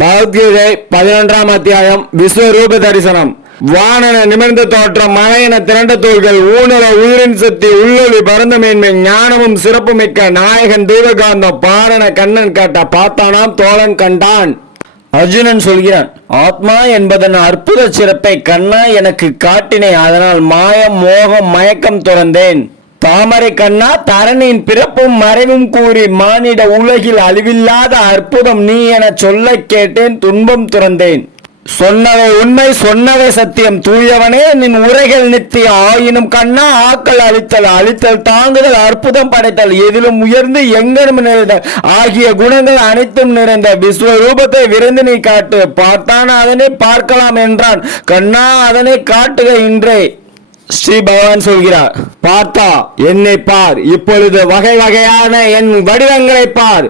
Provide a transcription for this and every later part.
பகவத்கீதை 11ஆம் அத்தியாயம் விஸ்வரூப தரிசனம். வானன நிமிர்ந்த தோற்றம், மலையென திரண்ட தோள்கள், ஊனல உயிரின் சக்தி, உள்ளொளி பரந்த மேன்மை, ஞானமும் சிறப்பு மிக்க நாயகன் தெய்வகாந்தம், பாரண கண்ணன் காட்ட பார்த்தானாம் தோழன் கண்டான். அர்ஜுனன் சொல்கிறான், ஆத்மா என்பதன் அற்புத சிறப்பை கண்ணா எனக்கு காட்டினே, அதனால் மாயம் மோகம் மயக்கம் துறந்தேன். தாமரை கண்ணா, தரணியின் பிறப்பும் மறைவும் கூறி மானிட உலகில் அழிவில்லாத அற்புதம் நீ என சொல்ல கேட்டேன், துன்பம் துறந்தேன். சொன்னவை உண்மை, சொன்னவை சத்தியம், தூயவனே நின் உரைகள் நித்தியம். ஆயினும் கண்ணா, ஆக்கல் அழித்தல், அழித்தல் தாங்குதல், அற்புதம் படைத்தல், எதிலும் உயர்ந்து எங்கனும் நிறைந்தல் ஆகிய குணங்கள் அனைத்தும் நிறைந்த விஸ்வரூபத்தை விரைந்து நீ காட்டு. பார்த்தான் அதனை பார்க்கலாம் என்றான். கண்ணா, அதனை காட்டுக இன்றே. ஸ்ரீ பகவான் சொல்கிறார், பார்த்தா என்னை பார், இப்பொழுது வகை வகையான என் வடிவங்களை பார்,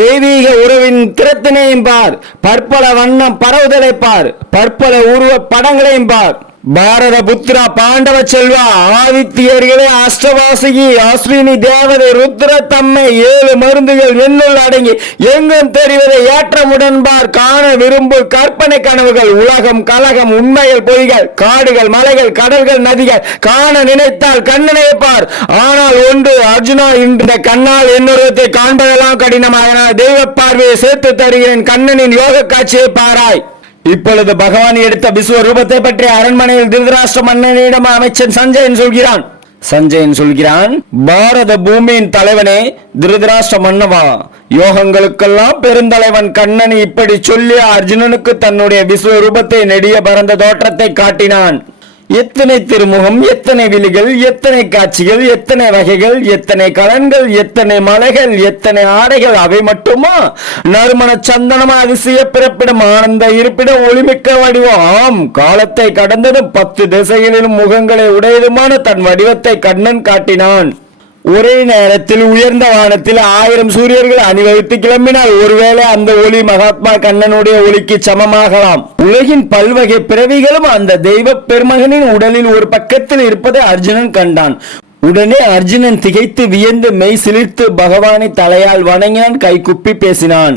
தெய்வீக உறவின் திறத்தினையும் பார், பற்பல வண்ணம் பரவுதலை பார், பற்பல உருவ படங்களையும் பார். பாரத புத்திரா, பாண்டவ செல்வா, ஆதித்யர்களே, அஷ்டவாசிகி, அஸ்வினி தேவதை, ருத்ர தம்மை, 7 மருந்துகள் என்னுள் அடங்கி எங்கும் தெரிவதை ஏற்றமுடன் பார். காண விரும்பு கற்பனை கனவுகள், உலகம் கலகம் உண்மைகள் பொய்கள், காடுகள் மலைகள் கடல்கள் நதிகள், காண நினைத்தால் கண்ணனை பார். ஆனால் ஒன்று அர்ஜுனா, இந்த கண்ணால் என்னுருவத்தை காண்பதெல்லாம் கடினமான தெய்வ பார்வையை சேர்த்து தருகிறேன். கண்ணனின் யோக காட்சியை பாராய். இப்பொழுது பகவான் எடுத்த விஸ்வரூபத்தை பற்றி அரண்மனையில் திருதராஷ்டிர மன்னனிடம் அமைச்சன் சஞ்சயன் சொல்கிறான், பாரத பூமியின் தலைவனே, திருதராஷ்டிர மன்னவா, யோகங்களுக்கெல்லாம் பெருந்தலைவன் கண்ணன் இப்படி சொல்லி அர்ஜுனனுக்கு தன்னுடைய விஸ்வரூபத்தை நெடிய பரந்த தோற்றத்தை காட்டினான். எத்தனை திருமுகம், எத்தனை விழிகள், எத்தனை காட்சிகள், எத்தனை வகைகள், எத்தனை கலன்கள், எத்தனை மலைகள், எத்தனை ஆடைகள், அவை மட்டுமா? நறுமண சந்தனமா, அதிசய பிறப்பிடம், ஆனந்த இருப்பிடம், ஒளிமிக்க வடிவம், ஆம், காலத்தை கடந்ததும் 10 திசைகளிலும் முகங்களை உடையதுமான தன் வடிவத்தை கண்ணன் காட்டினான். ஒரே நேரத்தில் உயர்ந்த வானத்தில் 1000 சூரியர்கள் அணிவகுத்து கிளம்பினால் ஒருவேளை அந்த ஒளி மகாத்மா கண்ணனுடைய ஒளிக்கு சமமாகலாம். உலகின் பல்வகை பிறவிகளும் அந்த தெய்வ பெருமகனின் உடலில் ஒரு பக்கத்தில் இருப்பதை அர்ஜுனன் கண்டான். உடனே அர்ஜுனன் திகைத்து வியந்து மெய் சிலிர்த்து பகவானை தலையால் வணங்கினான், கைகுப்பி பேசினான்.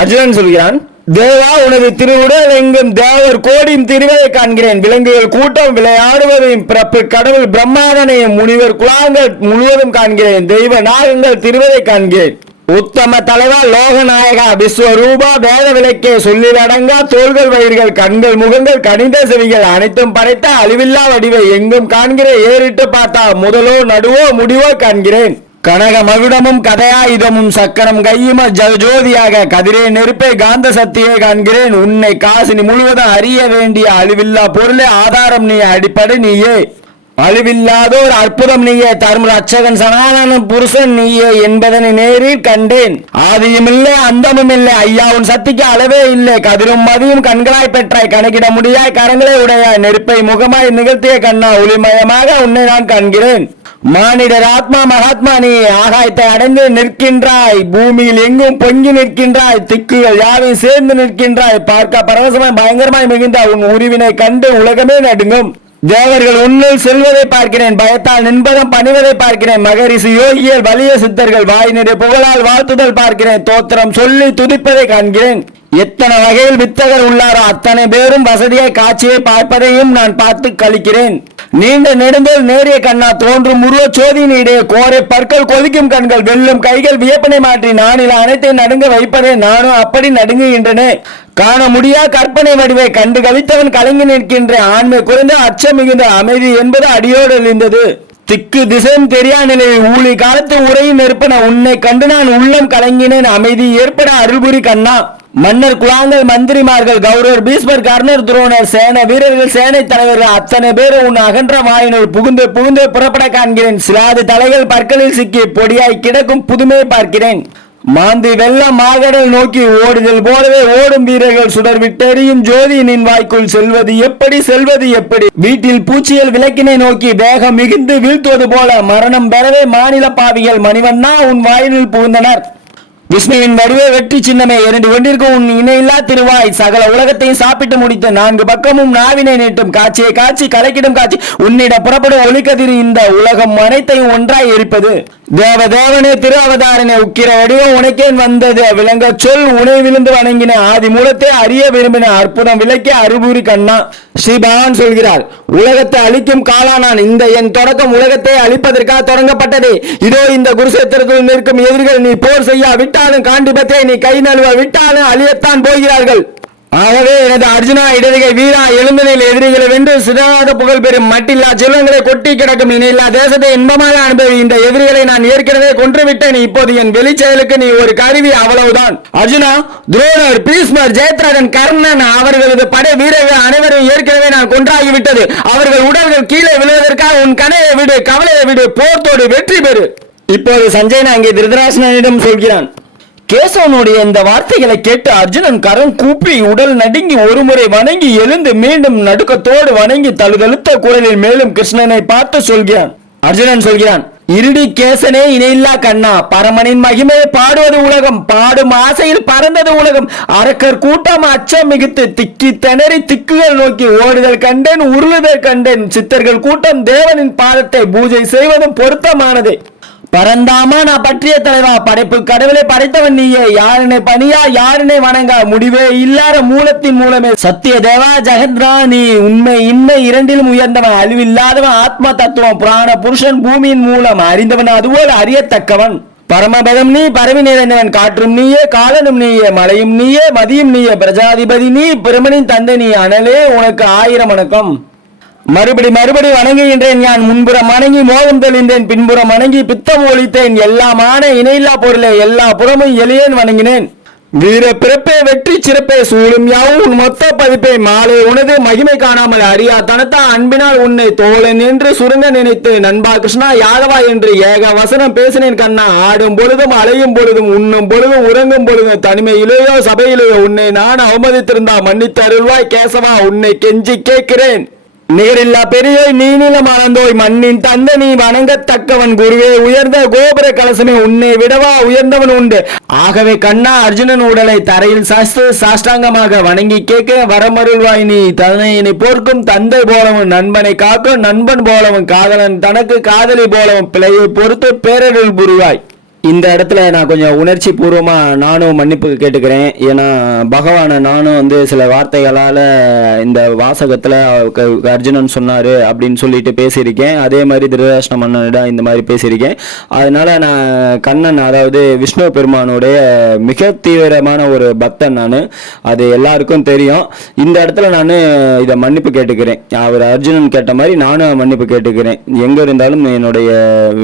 அர்ஜுனன் சொல்கிறான், தேவா, உனது திருவுடல் எங்கும் தேவர் கோடியும் திருவதை காண்கிறேன். விலங்குகள் கூட்டம் விளையாடுவதையும், பிறப்பு கடவுள் பிரம்மாண்டனையும், முனிவர் குலாங்கள் முழுவதும் காண்கிறேன். தெய்வ நாகங்கள் திருவதை காண்கிறேன். உத்தம தலைவா, லோக நாயகா, விஸ்வரூபா, வேத விளக்கே, சொல்லில் அடங்கா தோள்கள் வயிறுகள் கண்கள் முகங்கள் கணித செவிகள் அனைத்தும் படைத்த அழிவில்லா வடிவை எங்கும் காண்கிறேன். ஏறிட்டு பார்த்தா முதலோ நடுவோ முடிவோ காண்கிறேன். கனக மகுடமும் கதையாயுதமும் சக்கரம் கையும ஜோதியாக கதிரே நெருப்பை காந்த சக்தியை காண்கிறேன். உன்னை காசினி முழுவதும் அறிய வேண்டிய அழிவில்லா பொருளே, ஆதாரம் நீ, அடிப்படை நீயே, அழிவில்லாதோர் அற்புதம் நீயே, தர்ம ரட்சகன் சனாதன புருஷன் நீயே என்பதனை நேரில் கண்டேன். ஆதியும் இல்லை அந்தமும் இல்லை, ஐயா உன் சக்திக்கு அளவே இல்லை. கதிரும் மதியும் கண்களாய் பெற்றாய், கணக்கிட முடியாய் கரங்களே உடையாய், நெருப்பை முகமாய் நிகழ்த்திய கண்ணா, ஒளிமயமாக உன்னை நான் காண்கிறேன். மானிடர் ஆத்மா மகாத்மா நீ, ஆகாயத்தை அடைந்து நிற்கின்றாய், பூமியில் எங்கும் பொங்கி நிற்கின்றாய், திக்குகள் யாவையும் சேர்ந்து நிற்கின்றாய், பார்க்க பரவசமாய் பயங்கரமாய் மிகுந்த உன் உருவினை கண்டு உலகமே நடுங்கும். தேவர்கள் உன்னில் செல்வதை பார்க்கிறேன், பயத்தால் நின்பதம் பணிவதை பார்க்கிறேன், மகரிஷி யோகியர் வலிய சித்தர்கள் வாய் நிறைய புகழால் வாழ்த்துதல் பார்க்கிறேன், தோத்திரம் சொல்லி துதிப்பதை காண்கிறேன். எத்தனை வகையில் வித்தகர் உள்ளாரோ அத்தனை பேரும் வசதியாய் காட்சியை பார்ப்பதையும் நான் பார்த்து கழிக்கிறேன். நீண்ட நெடுந்தல் நேரிய கண்ணா, தோன்றும் உருவ சோதியின் இடையே கோரை பற்கள், கொதிக்கும் கண்கள், வெல்லும் கைகள், வியப்பனை மாற்றி நானில் அனைத்தையும் நடுங்க வைப்பதே நானும் அப்படி நடுங்குகின்றன. காண முடியா கற்பனை வடிவை கண்டு கவித்தவன் கலங்கி நிற்கின்ற ஆண்மை குறைந்த அச்சம் மிகுந்த அமைதி என்பது அடியோடு எழுந்தது. திக்கு திசையும் தெரியா நிலையில் ஊழி காலத்து உரையும் நெருப்பன உன்னை கண்டு நான் உள்ளம் கலங்கினேன். அமைதி ஏற்பட அருள்புரி கண்ணா. மன்னர் குலாங்கள் மந்திரிமார்கள் கௌரவர் பீஷ்மர் கர்ணர் துரோணர் சேனை வீரர்கள் சேனை தலைவர்கள் அத்தனை பேர் உன் அகன்ற வாயினுள் புகுந்து புகுந்து புறப்பட காண்கிறேன். சிலாது தலைகள் பற்களில் சிக்கி பொடியாய் கிடக்கும் புதுமையை பார்க்கிறேன். மாந்தி வெள்ளம் மாகடல் நோக்கி ஓடுதல் போலவே ஓடும் வீரர்கள் சுடர் விட்டெறியும் ஜோதி நின் வாய்க்குள் செல்வது எப்படி? வீட்டில் பூச்சியல் விளக்கினை நோக்கி வேகம் மிகுந்து வீழ்த்துவது போல மரணம் பெறவே மாநில பாவிகள் மணிவண்ணா உன் வாயினுள் புகுந்தனர். விஷ்ணுவின் வடிவே வெற்றி சின்னமே, 2 கொண்டிருக்கும் உன் இணையில்லா திருவாய், சகல உலகத்தையும் சாப்பிட்டு முடித்த 4 பக்கமும் நாவினை நீட்டும் காட்சியை காட்சி கலக்கிடும் காட்சி, உன்னிட புறப்படும் ஒளிக்கதிர் இந்த உலகம் அனைத்தையும் ஒன்றாய் எரிப்பது. தேவதேவனே திரு அவதாரனே உக்கிர வடிவம் உனக்கேன் வந்தது விளங்க சொல் உனை விழுந்து வணங்கின ஆதி மூலத்தை அறிய விரும்பின அற்புதம் விளக்கி அருபூரி கண்ணா. ஸ்ரீ பகவான் சொல்கிறார், உலகத்தை அழிக்கும் காலானான். இந்த என் தொடக்கம் உலகத்தை அழிப்பதற்காக தொடங்கப்பட்டது. இதோ இந்த குருசேத்திரத்தில் நிற்கும் எதிரிகள் நீ போர் செய்ய விட்டாலும் காண்டிபத்தை நீ கை நழுவ விட்டாலும் அழியத்தான் போகிறார்கள். ஆகவே எனது அர்ஜுனா இடதுகை வீரா எழுந்தனில் எதிரிகளை வென்று சிதாத புகழ் பெறும் மட்டில்லா செல்வங்களை கொட்டி கிடக்கும் இணையில்லா தேசத்தை இன்பமாக அனுபவி. இந்த எதிரிகளை நான் ஏற்கனவே கொன்றுவிட்டேன். இப்போது என் வெளி செயலுக்கு நீ ஒரு கருவி, அவ்வளவுதான். அர்ஜுனா, துரோணர், பீஷ்மர், ஜெயத்ரதன், கர்ணன் அவர்களது படை வீரர்கள் அனைவரும் ஏற்கனவே நான் கொன்றாகிவிட்டது. அவர்கள் உடல்கள் கீழே விழுவதற்காக உன் கனையை விடு, கவலையை விடு, போர்த்தோடு வெற்றி பெறு. இப்போது சஞ்சயன் அங்கே திருதராஷ்டிரனிடம் சொல்கிறான். கேசவனுடைய இந்த வார்த்தைகளை கேட்டு அர்ஜுனன் கரம் கூப்பி உடல் நடுங்கி ஒருமுறை வணங்கி எழுந்து மீண்டும் நடுக்கத்தோடு வணங்கி தழுதழுத்த குரலில் மேலும் கிருஷ்ணனை பார்த்து சொல்கிறான். அர்ஜுனன் சொல்கிறான், இருடி கேசனே இணையில்லா கண்ணா, பரமனின் மகிமையை பாடுவது உலகம், பாடும் ஆசையில் பறந்தது உலகம். அரக்கர் கூட்டம் அச்சம் மிகுத்து திக்கி திணறி திக்குகள் நோக்கி ஓடுதல் கண்டேன், உருளுதல் கண்டேன். சித்தர்கள் கூட்டம் தேவனின் பாதத்தை பூஜை செய்வதும் பொருத்தமானது. பரந்தாமா நான் பற்றிய தலைவா, படைப்பு கடவுளை படைத்தவன் நீயே, யாருனை பணியா யாருனை வணங்கா, முடிவே இல்லாத மூலத்தின் மூலமே சத்திய தேவா ஜெகத்ரா நீ, உண்மை இன்மை இரண்டிலும் உயர்ந்தவன், அழிவில்லாதவன், ஆத்ம தத்துவம், புராண புருஷன், பூமியின் மூலம் அறிந்தவன், அதுபோல் அறியத்தக்கவன். பரமபதம் நீ, பரவி நிறைந்தவன், காற்றும் நீயே, காலனும் நீயே, மலையும் நீயே, மதியும் நீயே, பிரஜாதிபதி நீ, பிரமனின் தந்தை நீ, அனலே உனக்கு 1000 வணக்கம். மறுபடி வணங்குகின்றேன். நான் முன்புறம் வணங்கி மோகம் தெளிந்தேன், பின்புறம் வணங்கி பித்தம் ஒழித்தேன். எல்லாமான இணையில்லா பொருளை எல்லா புறமும் எளியேன் வணங்கினேன். வீர பிறப்பே வெற்றி சிறப்பே சூழும் யாவும் உன் மொத்த பதிப்பே, மாலை உனது மகிமை காணாமல் அறியா தனத்தா அன்பினால் உன்னை தோழன் என்று சுருங்க நினைத்து நண்பா கிருஷ்ணா யாதவா என்று ஏக வசனம் பேசினேன் கண்ணா. ஆடும் பொழுதும் அலையும் பொழுதும் உண்ணும் பொழுதும் உறங்கும் பொழுதும் தனிமையிலேயோ சபையிலேயோ உன்னை நான் அவமதித்திருந்தா மன்னித்து அருள்வாய் கேசவா, உன்னை கெஞ்சி கேட்கிறேன். நிகரில்லா பெரியோய் நீ நிலம் ஆனந்தோய், மண்ணின் தந்தை நீ வணங்கத்தக்கவன், குருவே உயர்ந்த கோபுர கலசமே உன்னை விடவா உயர்ந்தவன் உண்டு. ஆகவே கண்ணா, அர்ஜுனன் உடலை தரையில் சாஷ்டாங்கமாக வணங்கி கேட்க வரமருள்வாய் நீ. தன்னை போர்க்கும் தந்தை போலவும், நண்பனை காக்கும் நண்பன் போலவும், காதலன் தனக்கு காதலி போலவும், பிழையை பொறுத்து பேரருள் புரிவாய். இந்த இடத்துல நான் கொஞ்சம் உணர்ச்சி பூர்வமாக நானும் மன்னிப்பு கேட்டுக்கிறேன். ஏன்னா பகவானை நானும் சில வார்த்தைகளால் இந்த வாசகத்தில் அர்ஜுனன் சொன்னார் அப்படின்னு சொல்லிட்டு பேசியிருக்கேன். அதே மாதிரி திருதராஷ்டிர மன்னனிடம் இந்த மாதிரி பேசியிருக்கேன். அதனால் நான் கண்ணன், அதாவது விஷ்ணு பெருமானுடைய மிக தீவிரமான ஒரு பக்தன் நான், அது எல்லாருக்கும் தெரியும். இந்த இடத்துல நான் இதை மன்னிப்பு கேட்டுக்கிறேன். அவர் அர்ஜுனன் கேட்ட மாதிரி நானும் மன்னிப்பு கேட்டுக்கிறேன். எங்கே இருந்தாலும் என்னுடைய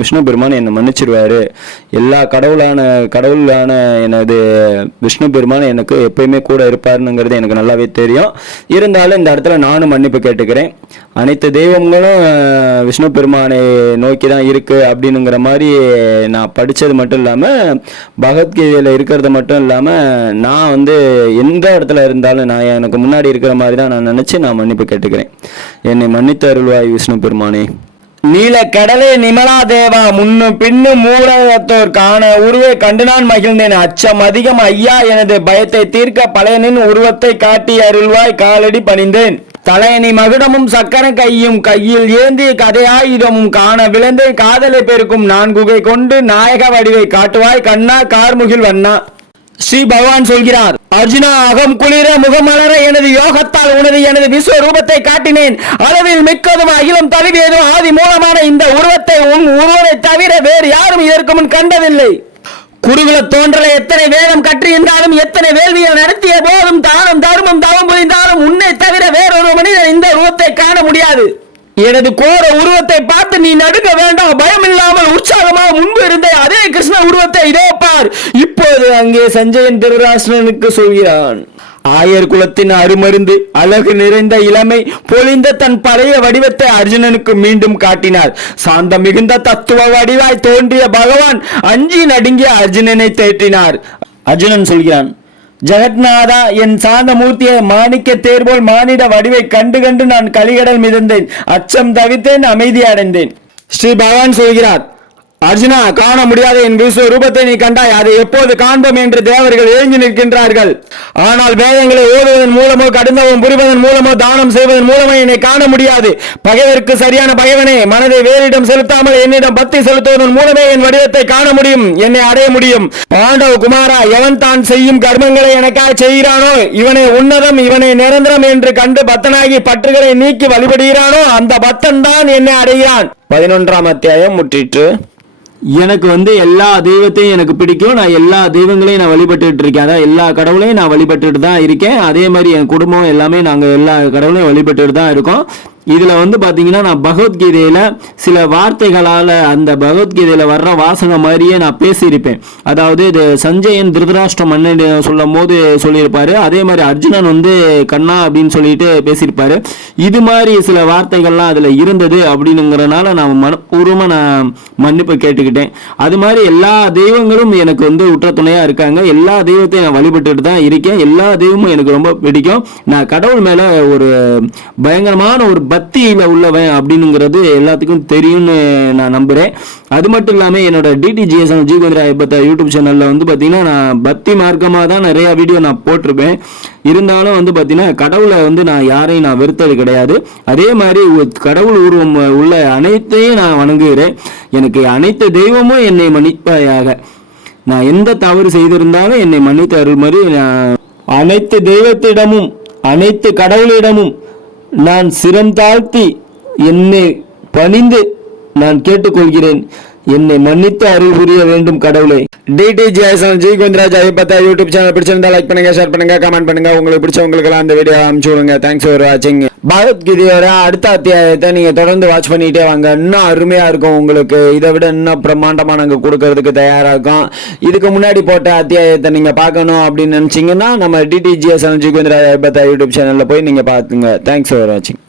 விஷ்ணு பெருமான் என்னை மன்னிச்சிருவார். எல்லா கடவுளான எனது விஷ்ணு பெருமான் எனக்கு எப்பயுமே கூட இருப்பாருங்கிறது எனக்கு நல்லாவே தெரியும். இருந்தாலும் இந்த இடத்துல நானும் மன்னிப்பு கேட்டுக்கிறேன். அனைத்து தெய்வங்களும் விஷ்ணு பெருமானை நோக்கி தான் இருக்கு அப்படின்னுங்கிற மாதிரி நான் படித்தது மட்டும் இல்லாமல் பகவத்கீதையில் இருக்கிறது மட்டும் இல்லாமல் நான் எந்த இடத்துல இருந்தாலும் நான் எனக்கு முன்னாடி இருக்கிற மாதிரி தான் நான் நினச்சி நான் மன்னிப்பு கேட்டுக்கிறேன். என்னை மன்னித்து அருள்வாய் விஷ்ணு பெருமானே. நீல கடலே நிமலா தேவா, முன்னும் பின்னும் மூலத்தோர் காண உருவை கண்டு நான் மகிழ்ந்தேன். அச்சம் அதிகம் ஐயா, எனது பயத்தை தீர்க்க பழையனின் உருவத்தை காட்டி அருள்வாய் காலடி பணிந்தேன். தலையணி மகுடமும் சக்கர கையும் கையில் ஏந்தி கதையாயுதமும் காண விளைந்தே காதலை பெருக்கும் நான் குகை கொண்டு நாயக வடிவை காட்டுவாய் கண்ணா கார்முகில் வண்ணா. ஸ்ரீ பகவான் சொல்கிறார், அர்ஜுனா அகம் குளிர முகமலர எனது யோகத்தால் எனது விஸ்வரூபத்தை காட்டினேன். அளவில் மிக்கதும் அகிலம் தழுவியதும் ஆதி மூலமான இந்த உருவத்தை உன் உருவத்தை தவிர வேறு யாரும் இதற்கு முன் கண்டதில்லை. குருகுல தோன்றலை எத்தனை வேதம் கற்றியிருந்தாலும் எத்தனை வேள்வியை நடத்திய போதும் தானம் தர்மம் தவம் புரிந்தாலும் உன்னை தவிர வேறொரு மனிதன் இந்த உருவத்தை காண முடியாது. எனது கோர உருவத்தை பார்த்து நீ நடுக்க வேண்டாம், பயம் இல்லாமல் உற்சாகமாக முன்பு இருந்த அதே கிருஷ்ண உருவத்தை இதோ பார். இப்போது அங்கே சஞ்சயன் திருதராஷ்டிரனுக்கு சொல்கிறான். ஆயர் குலத்தின் அருமருந்து அழகு நிறைந்த இளமை பொழிந்த தன் பழைய வடிவத்தை அர்ஜுனனுக்கு மீண்டும் காட்டினார். சாந்தம் மிகுந்த தத்துவ வடிவாய் தோன்றிய பகவான் அஞ்சி நடுங்கிய அர்ஜுனனை தேற்றினார். அர்ஜுனன் சொல்கிறான், ஜெகத்நாதா என் சாந்த மூர்த்தியை மாணிக்க தேர்போல் மானிட வடிவை கண்டு கண்டு நான் கலிகடல் மிதந்தேன், அச்சம் தவித்தேன், அமைதி அடைந்தேன். ஸ்ரீ பகவான் சொல்கிறார், அர்ஜுனா, காண முடியாத என் விஸ்வரூபத்தை நீ கண்டாய், அதை எப்போது காண்போம் என்று தேவர்கள் ஏங்கி நிற்கின்றார்கள். ஆனால் வேதங்களை ஓதுவதன் மூலமோ கடுந்தவம் புரிவதன் மூலமோ தானம் செய்வதன் மூலமோ என்னை காண முடியாது. பகைவருக்கு சரியான பகைவனே, மனதை வேறிடம் செலுத்தாமல் என்னிடம் பக்தி செலுத்துவதன் மூலமே என் வடிவத்தை காண முடியும், என்னை அடைய முடியும். பாண்டவ குமாரா, எவன் தான் செய்யும் கர்மங்களை எனக்காக செய்கிறானோ, இவனை உன்னதம் இவனை நிரந்தரம் என்று கண்டு பக்தனாகி பற்றுகளை நீக்கி வழிபடுகிறானோ அந்த பக்தன் தான் என்னை அடைகிறான். 11ஆம் அத்தியாயம் முற்றிற்று. எனக்கு எல்லா தெய்வத்தையும் எனக்கு பிடிக்கும். நான் எல்லா தெய்வங்களையும் நான் வழிபட்டுட்டு இருக்கேன். அதான் எல்லா கடவுளையும் நான் வழிபட்டுட்டு தான் இருக்கேன். அதே மாதிரி என் குடும்பம் எல்லாமே நாங்கள் எல்லா கடவுளையும் வழிபட்டுட்டு தான் இருக்கோம். இதில் பார்த்தீங்கன்னா நான் பகவத்கீதையில் சில வார்த்தைகளால் அந்த பகவத்கீதையில் வர்ற வாசகம் மாதிரியே நான் பேசியிருப்பேன். அதாவது இது சஞ்சயன் திருதராஷ்டிர மன்னன் சொல்லும் போது சொல்லியிருப்பாரு. அதே மாதிரி அர்ஜுனன் கண்ணா அப்படின்னு சொல்லிட்டு பேசியிருப்பாரு. இது மாதிரி சில வார்த்தைகள்லாம் அதில் இருந்தது அப்படின்னுங்கிறனால நான் மனப்பூர்வமாக நான் மன்னிப்பு கேட்டுக்கிட்டேன். அது மாதிரி எல்லா தெய்வங்களும் எனக்கு உற்ற துணையாக இருக்காங்க. எல்லா தெய்வத்தையும் நான் வழிபட்டுட்டு தான் இருக்கேன். எல்லா தெய்வமும் எனக்கு ரொம்ப பிடிக்கும். நான் கடவுள் மேலே ஒரு பயங்கரமான ஒரு பக்தியில உள்ளவன் அப்படிங்கிறது எல்லாத்துக்கும் தெரியும்னு நான் நம்புறேன். அது மட்டும் இல்லாமல் என்னோட DTGS ஜீவேந்திரா ஐயப்பத்தா யூடியூப் சேனலில் பார்த்தீங்கன்னா நான் பக்தி மார்க்கமாக தான் நிறையா வீடியோ நான் போட்டிருப்பேன். இருந்தாலும் பார்த்தீங்கன்னா கடவுளை நான் யாரையும் நான் வெறுத்தது கிடையாது. அதே மாதிரி கடவுள் உருவம் உள்ள அனைத்தையும் நான் வணங்குகிறேன். எனக்கு அனைத்து தெய்வமும் என்னை மன்னிப்பாயாக. நான் எந்த தவறு செய்திருந்தாலும் என்னை மன்னித்து அருள் மாதிரி அனைத்து தெய்வத்திடமும் அனைத்து கடவுளிடமும் நான் சிரம் தாழ்த்தி என்னை பணிந்து நான் கேட்டுக்கொள்கிறேன். என்னை மன்னித்து அருள் புரிய வேண்டும் கடவுளே. DTGS ஜீவேந்திராஜ் ஐயப்பத்தா யூடியூப் சேனல் பிடிச்சிருந்தா லைக் பண்ணுங்க, ஷேர் பண்ணுங்க, கமெண்ட் பண்ணுங்க. உங்களுக்கு பிடிச்சவங்களுக்கெல்லாம் அந்த வீடியோ அனுப்பிச்சு விடுங்க. தேங்க்ஸ் ஃபார் வாட்சிங். பகவத்கீதையோட அடுத்த அத்தியாயத்தை நீங்க தொடர்ந்து வாட்ச் பண்ணிட்டே வாங்க. இன்னும் அருமையா இருக்கும். உங்களுக்கு இதை விட இன்னும் பிரம்மாண்டமா நாங்க கொடுக்கறதுக்கு தயாரா இருக்கோம். இதுக்கு முன்னாடி போட்ட அத்தியாயத்தை நீங்க பார்க்கணும் அப்படின்னு நினைச்சீங்கன்னா நம்ம DTGS ஜீவேந்திராஜ் ஐயப்பத்தா யூடியூப் சேனல்ல போய் நீங்க பாத்துங்க. தேங்க்ஸ் ஃபார் வாட்சிங்.